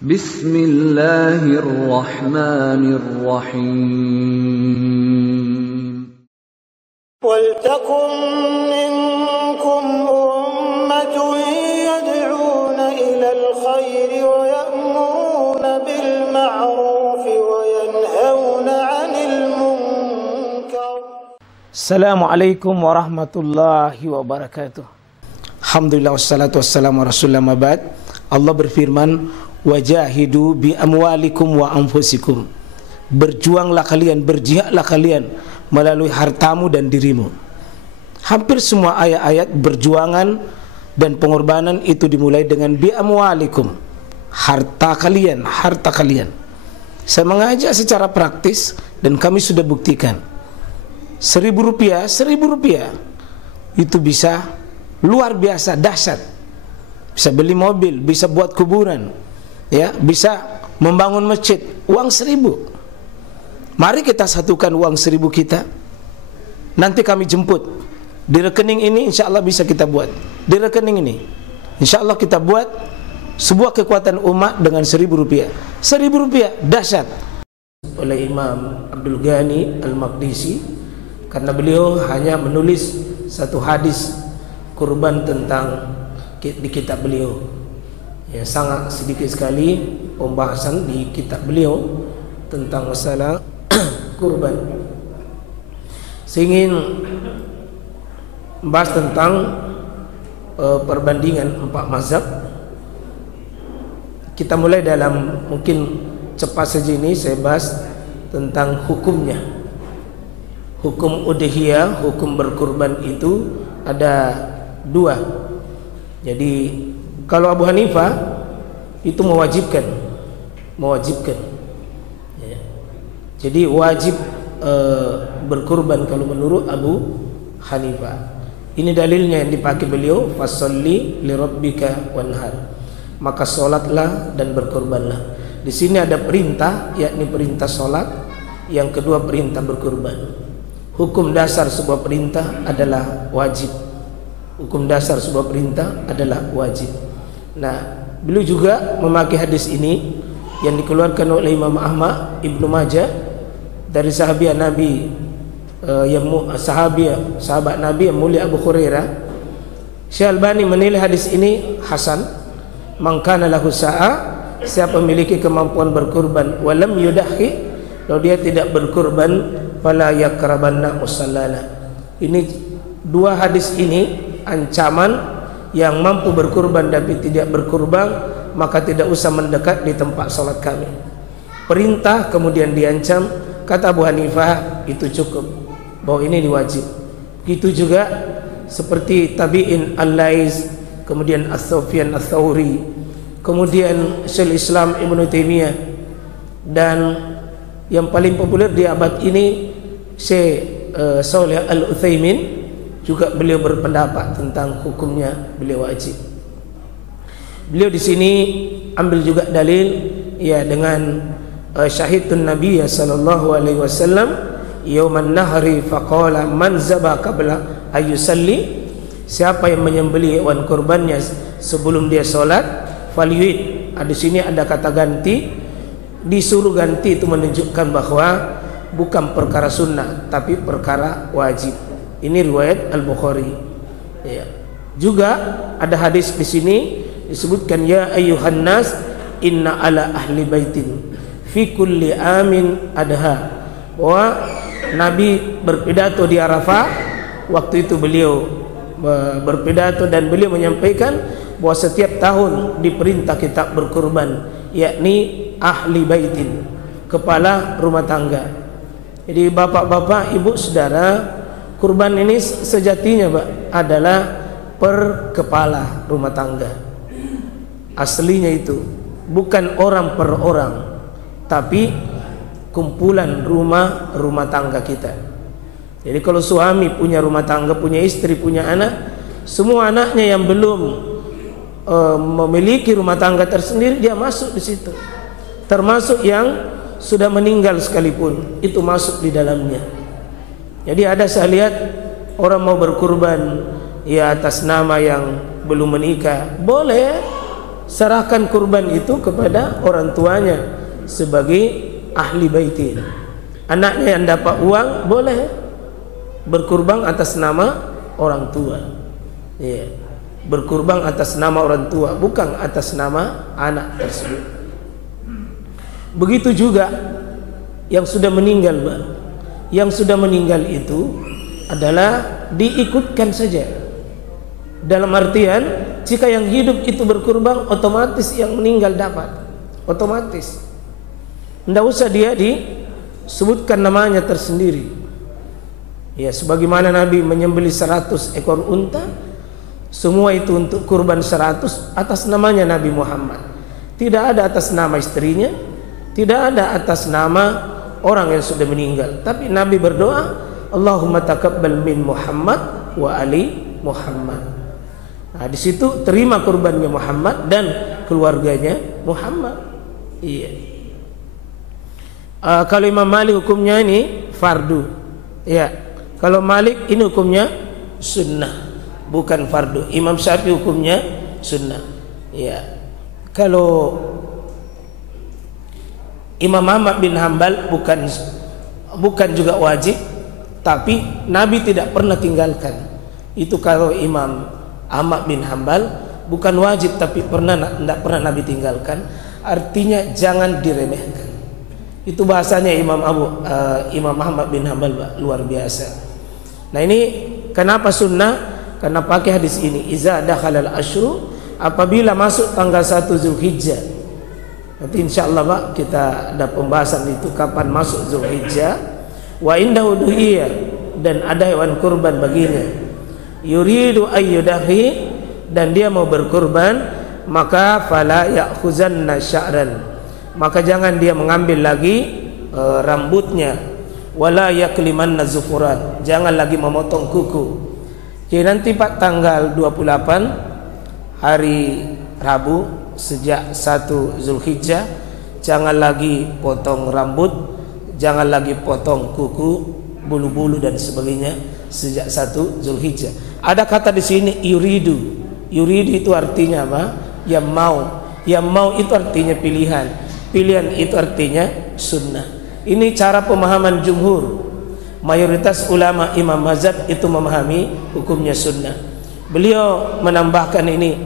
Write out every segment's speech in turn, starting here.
Bismillahirrahmanirrahim. Waltakum minkum ummatun yad'una ilal khairi wa ya'muruna bil ma'ruf wa yanhauna 'anil munkar. Assalamualaikum warahmatullahi wabarakatuh. Alhamdulillah wassalatu wassalamu ala rasulillah mabad. Allah berfirman, wajahidu bi amwalikum wa anfusikum. Berjuanglah kalian, berjihadlah kalian melalui hartamu dan dirimu. Hampir semua ayat-ayat berjuangan dan pengorbanan itu dimulai dengan bi amwalikum, harta kalian, harta kalian. Saya mengajak secara praktis dan kami sudah buktikan. Rp1.000 itu bisa luar biasa dahsyat. Bisa beli mobil, bisa buat kuburan, ya, bisa membangun masjid. Uang 1.000. Mari kita satukan uang 1.000 kita. Nanti kami jemput di rekening ini, insya Allah bisa kita buat. Di rekening ini, insya Allah kita buat sebuah kekuatan umat dengan Rp1.000. Rp1.000 dahsyat. Oleh Imam Abdul Ghani Al-Maqdisi, karena beliau hanya menulis satu hadis kurban tentang di kitab beliau, ya, sangat sedikit sekali pembahasan di kitab beliau tentang masalah kurban. Saya ingin membahas tentang perbandingan 4 mazhab. Kita mulai dalam, mungkin cepat saja ini saya bahas tentang hukumnya. Hukum udhiyah, hukum berkurban itu ada 2. Jadi kalau Abu Hanifah itu mewajibkan, ya. Jadi wajib berkurban kalau menurut Abu Hanifah. Ini dalilnya yang dipakai beliau, fasolli li rabbika wanhar, maka solatlah dan berkurbanlah. Di sini ada perintah, yakni perintah solat. Yang kedua perintah berkurban. Hukum dasar sebuah perintah adalah wajib. Hukum dasar sebuah perintah adalah wajib. Nah, beliau juga memakai hadis ini yang dikeluarkan oleh Imam Ahmad, Ibnu Majah dari sahabat Nabi sahabat Nabi yang mulia Abu Hurairah. Syekh Albani menilai hadis ini hasan. Man kana lahu sa'a, siapa memiliki kemampuan berkurban walam yudahi, kalau dia tidak berkurban, fala yakrabanna musallana. Ini 2 hadis ini ancaman yang mampu berkurban tapi tidak berkurban, maka tidak usah mendekat di tempat salat kami. Perintah kemudian diancam. Kata Abu Hanifah itu cukup, bahwa ini diwajib. Itu juga seperti tabi'in Al-Lais, kemudian As-Sufyan Ats-Tsauri, kemudian Syaikhul Islam Ibnu Taimiyah, dan yang paling populer di abad ini Syekh Shalih Al-Utsaimin, juga beliau berpendapat tentang hukumnya beliau wajib. Beliau di sini ambil juga dalil, ya, dengan syahidun Nabi sallallahu alaihi wasallam yauman nahri faqala man zaba qabla ayyusalli, siapa yang menyembelih hewan kurbannya sebelum dia salat falyuid. Di sini ada kata ganti, disuruh ganti, itu menunjukkan bahwa bukan perkara sunnah tapi perkara wajib. Ini riwayat Al-Bukhari. Ya. Juga ada hadis di sini disebutkan, ya ayyuhan nas inna ala ahli baitin fi kulli amin adha. Bahwa Nabi berpidato di Arafah. Waktu itu beliau berpidato dan beliau menyampaikan bahwa setiap tahun diperintah kita berkurban, yakni ahli baitin, kepala rumah tangga. Jadi bapak-bapak, ibu, saudara, kurban ini sejatinya, Pak, adalah per kepala rumah tangga. Aslinya itu bukan orang per orang, tapi kumpulan rumah tangga kita. Jadi kalau suami punya rumah tangga, punya istri, punya anak, semua anaknya yang belum memiliki rumah tangga tersendiri, dia masuk di situ. Termasuk yang sudah meninggal sekalipun, itu masuk di dalamnya. Jadi ada, saya lihat orang mau berkurban ya atas nama yang belum menikah, boleh, serahkan kurban itu kepada orang tuanya sebagai ahli baiti. Anaknya yang dapat uang boleh berkurban atas nama orang tua. Ya, berkurban atas nama orang tua, bukan atas nama anak tersebut. Begitu juga yang sudah meninggal, Pak. Yang sudah meninggal itu adalah diikutkan saja. Dalam artian, jika yang hidup itu berkurban, otomatis yang meninggal dapat. Otomatis. Tidak usah dia disebutkan namanya tersendiri. Ya, sebagaimana Nabi menyembelih 100 ekor unta, semua itu untuk kurban 100 atas namanya Nabi Muhammad. Tidak ada atas nama istrinya, tidak ada atas nama orang yang sudah meninggal. Tapi Nabi berdoa, Allahumma taqabbal min Muhammad wa ali Muhammad. Nah, di situ terima kurbannya Muhammad dan keluarganya Muhammad. Iya. Kalau Imam Malik hukumnya ini fardu. Ya. Kalau Malik ini hukumnya sunnah, bukan fardu. Imam Syafi'i hukumnya sunnah. Ya. Kalau Imam Ahmad bin Hanbal bukan juga wajib, tapi Nabi tidak pernah tinggalkan. Itu kalau Imam Ahmad bin Hanbal bukan wajib tapi tidak pernah Nabi tinggalkan. Artinya jangan diremehkan. Itu bahasanya Imam Ahmad bin Hanbal, Pak, luar biasa. Nah, ini kenapa sunnah? Karena pakai hadis ini, iza dakhalal asyru, apabila masuk tanggal 1 Zulhijjah. Nanti insyaallah, Pak, kita ada pembahasan itu kapan masuk Zulhijjah. Wa indahu udhiyah, dan ada hewan kurban baginya. Yuridu ayyudahi, dan dia mau berkurban, maka fala ya'khuzanna sya'ran, maka jangan dia mengambil lagi rambutnya. Wala yaklimanna zufuran, jangan lagi memotong kuku. Jadi nanti Pak tanggal 28 hari Rabu sejak 1 Zulhijjah, jangan lagi potong rambut, jangan lagi potong kuku, bulu-bulu dan sebagainya sejak 1 Zulhijjah. Ada kata di sini yuridu. Yuridu itu artinya apa? Yang mau. Yang mau itu artinya pilihan. Pilihan itu artinya sunnah. Ini cara pemahaman jumhur. Mayoritas ulama imam mazhab itu memahami hukumnya sunnah. Beliau menambahkan ini,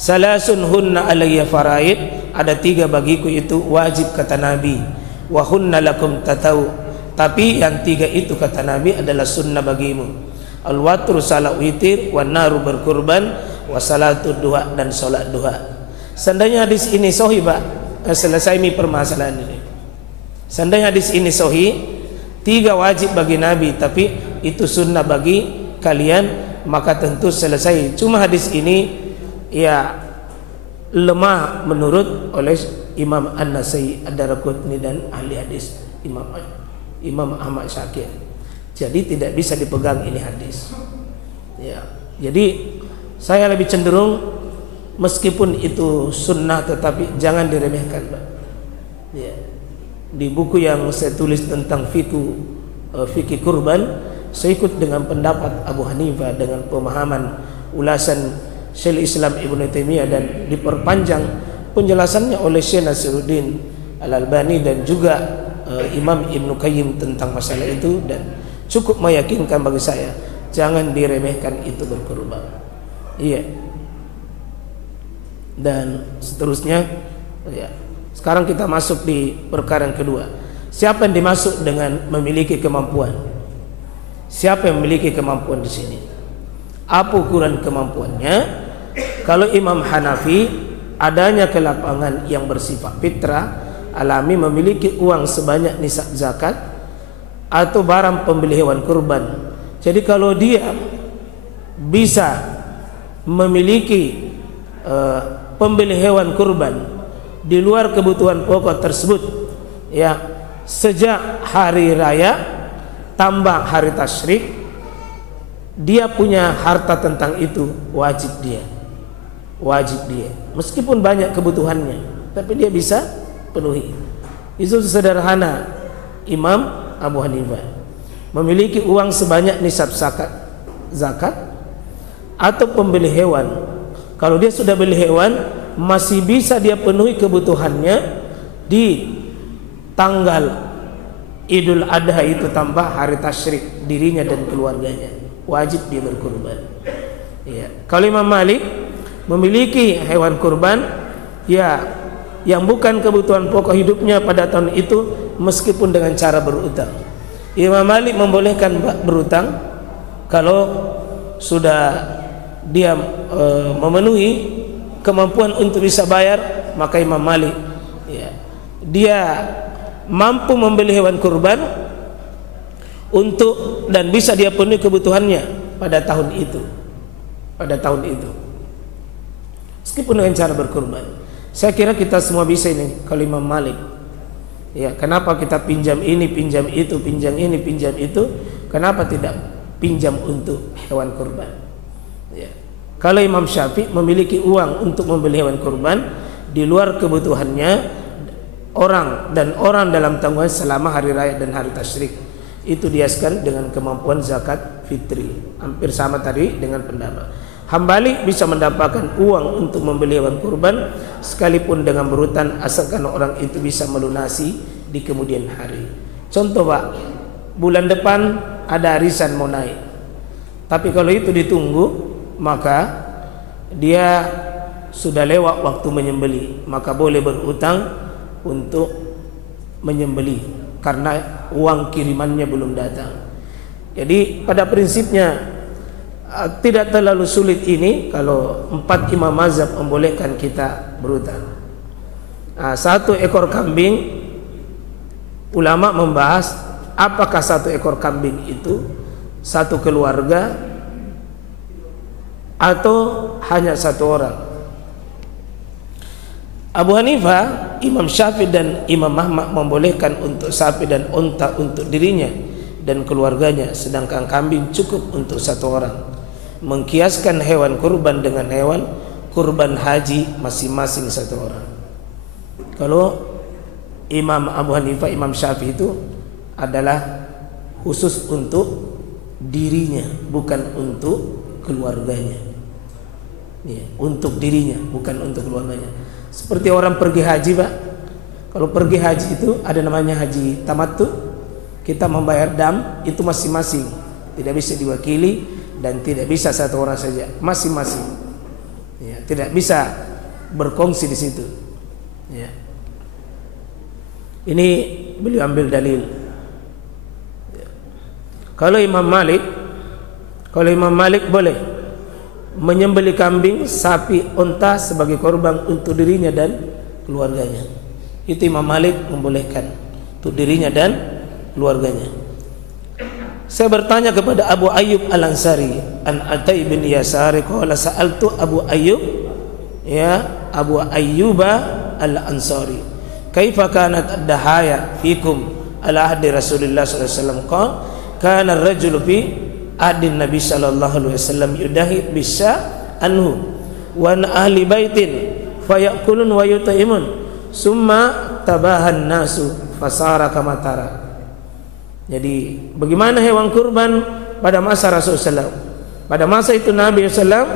salasun hunna alayya faraid, ada 3 bagiku itu wajib kata Nabi. Wa hunna lakum tatau, tapi yang 3 itu kata Nabi adalah sunnah bagimu. Al-watru salat witir, wan naru berkurban, wa salatu duha, dan salat duha. Seandainya hadis ini sahih, Pak, selesai permasalahan ini. Seandainya hadis ini sahih, 3 wajib bagi Nabi, tapi itu sunnah bagi kalian, maka tentu selesai. Cuma hadis ini ya lemah menurut oleh Imam An-Nasai, Ad-Daraqutni, dan ahli hadis Imam Ahmad Syakir. Jadi tidak bisa dipegang ini hadis. Ya, jadi saya lebih cenderung meskipun itu sunnah tetapi jangan diremehkan, Pak. Ya. Di buku yang saya tulis tentang fikih kurban, saya ikut dengan pendapat Abu Hanifah dengan pemahaman ulasan Syaikhul Islam Ibnu Taimiyah, dan diperpanjang penjelasannya oleh Syekh Nasiruddin Al-Albani dan juga Imam Ibnu Qayyim tentang masalah itu, dan cukup meyakinkan bagi saya. Jangan diremehkan itu berkurban. Iya. Dan seterusnya, ya. Sekarang kita masuk di perkara yang kedua. Siapa yang dimaksud dengan memiliki kemampuan? Siapa yang memiliki kemampuan di sini? Apa ukuran kemampuannya? Kalau Imam Hanafi, adanya kelapangan yang bersifat fitrah, alami, memiliki uang sebanyak nisab zakat atau barang pembeli hewan kurban. Jadi kalau dia bisa memiliki pembeli hewan kurban di luar kebutuhan pokok tersebut, ya, sejak hari raya tambah hari tasyrik, dia punya harta tentang itu, wajib dia, meskipun banyak kebutuhannya, tapi dia bisa penuhi. Itu sederhana Imam Abu Hanifah. Memiliki uang sebanyak nisab zakat atau pembeli hewan Kalau dia sudah beli hewan, masih bisa dia penuhi kebutuhannya di tanggal Idul Adha itu tambah hari tasyrik dirinya dan keluarganya. Wajib dia berkurban. Ya. Kalau Imam Malik memiliki hewan kurban, ya, yang bukan kebutuhan pokok hidupnya pada tahun itu, meskipun dengan cara berutang. Imam Malik membolehkan berutang kalau sudah dia memenuhi kemampuan untuk bisa bayar, maka Imam Malik, ya, dia mampu membeli hewan kurban untuk dan bisa dia penuhi kebutuhannya pada tahun itu, meskipun dengan cara berkurban. Saya kira kita semua bisa ini kalau Imam Malik. Ya, kenapa kita pinjam ini, pinjam itu, pinjam ini, pinjam itu? Kenapa tidak pinjam untuk hewan kurban? Ya. Kalau Imam Syafi'i memiliki uang untuk membeli hewan kurban di luar kebutuhannya orang dalam tanggungan selama hari raya dan hari tasyrik, itu dihiaskan dengan kemampuan zakat fitri. Hampir sama tadi dengan pendapat. Hambali bisa mendapatkan uang untuk membeli hewan kurban sekalipun dengan berutang, asalkan orang itu bisa melunasi di kemudian hari. Contoh Pak, bulan depan ada arisan mau naik, tapi kalau itu ditunggu, maka dia sudah lewat waktu menyembeli, maka boleh berutang untuk menyembeli karena uang kirimannya belum datang. Jadi pada prinsipnya tidak terlalu sulit ini kalau 4 imam mazhab membolehkan kita berutang. 1 ekor kambing, ulama membahas apakah 1 ekor kambing itu 1 keluarga atau hanya 1 orang. Abu Hanifah, Imam Syafi'i dan Imam Ahmad membolehkan untuk sapi dan unta untuk dirinya dan keluarganya, sedangkan kambing cukup untuk 1 orang. Mengkiaskan hewan kurban dengan hewan kurban haji masing-masing 1 orang. Kalau Imam Abu Hanifah, Imam Syafi'i itu adalah khusus untuk dirinya, bukan untuk keluarganya. Ya, untuk dirinya, bukan untuk keluarganya. Seperti orang pergi haji Pak. Kalau pergi haji itu ada namanya haji tamattu. Kita membayar dam itu masing-masing, tidak bisa diwakili dan tidak bisa 1 orang saja, masing-masing. Ya, tidak bisa berkongsi di situ. Ya. Ini beliau ambil dalil. Ya. Kalau Imam Malik boleh menyembelih kambing, sapi, unta sebagai korban untuk dirinya dan keluarganya. Itu Imam Malik membolehkan untuk dirinya dan keluarganya. Saya bertanya kepada Abu Ayyub Al-Ansari, an Atay bin Yasari, qala sa'altu Abu Ayyub, ya Abu Ayyuba Al-Ansari, kaifa kanat ad-dahaya fikum ala ahdi Rasulullah sallallahu alaihi wasallam? Qala kana ar-rajulu fi adin Nabi sallallahu alaihi wasallam yudahi bisa anhu wa ahli baitin fayakulun wa yutaimun summa tabahan nasu fasara kama tara. Jadi bagaimana hewan kurban pada masa Rasulullah SAW? Pada masa itu Nabi SAW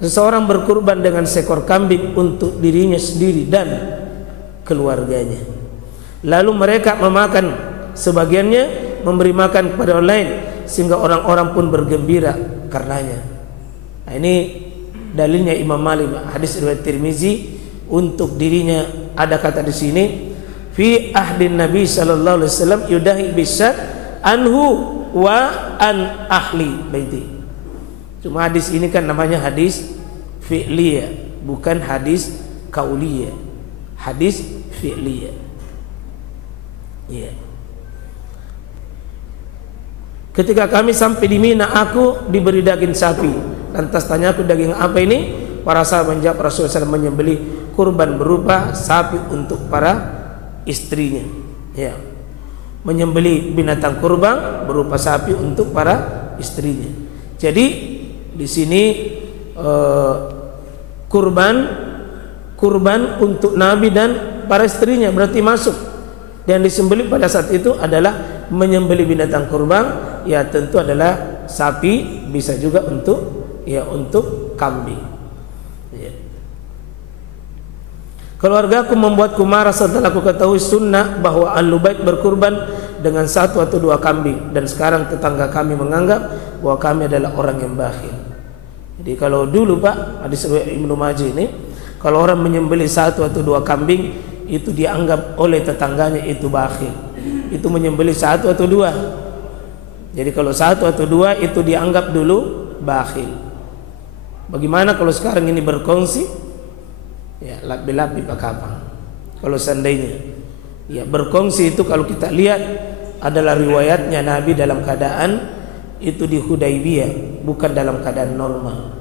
seseorang berkurban dengan seekor kambing untuk dirinya sendiri dan keluarganya. Lalu mereka memakan sebagiannya, memberi makan kepada orang lain, sehingga orang-orang pun bergembira karenanya. Nah, ini dalilnya Imam Malik, hadis riwayat Tirmizi. Untuk dirinya ada kata di sini fi ahdin Nabi sallallahu alaihi wasallam yudahi bisat anhu wa an ahli baiti. Cuma hadis ini kan namanya hadis fi'liyah, bukan hadis kauliyah. Hadis fi'liyah. Iya. Ketika kami sampai di Mina, aku diberi daging sapi. Lantas tanya aku, daging apa ini? Para sahabat menjawab, Rasulullah SAW menyembelih kurban berupa sapi untuk para istrinya. Ya, menyembelih binatang kurban berupa sapi untuk para istrinya. Jadi di sini kurban untuk Nabi dan para istrinya berarti masuk. Dan disembelih pada saat itu adalah menyembelih binatang kurban, ya tentu adalah sapi, bisa juga untuk kambing. Ya. Keluargaku membuatku marah setelah aku ketahui sunnah bahwa ahlu bait berkurban dengan 1 atau 2 kambing, dan sekarang tetangga kami menganggap bahwa kami adalah orang yang bakhil. Jadi kalau dulu Pak, hadis riwayat Ibnu Majah ini, kalau orang menyembelih 1 atau 2 kambing itu dianggap oleh tetangganya itu bakhil. Itu menyembelih 1 atau 2. Jadi kalau 1 atau 2 itu dianggap dulu bakhil. Bagaimana kalau sekarang ini berkongsi? Ya, lapi-lapi Pak Kapang. Kalau seandainya ya berkongsi itu, kalau kita lihat adalah riwayatnya Nabi dalam keadaan itu di Hudaybiyah, bukan dalam keadaan normal.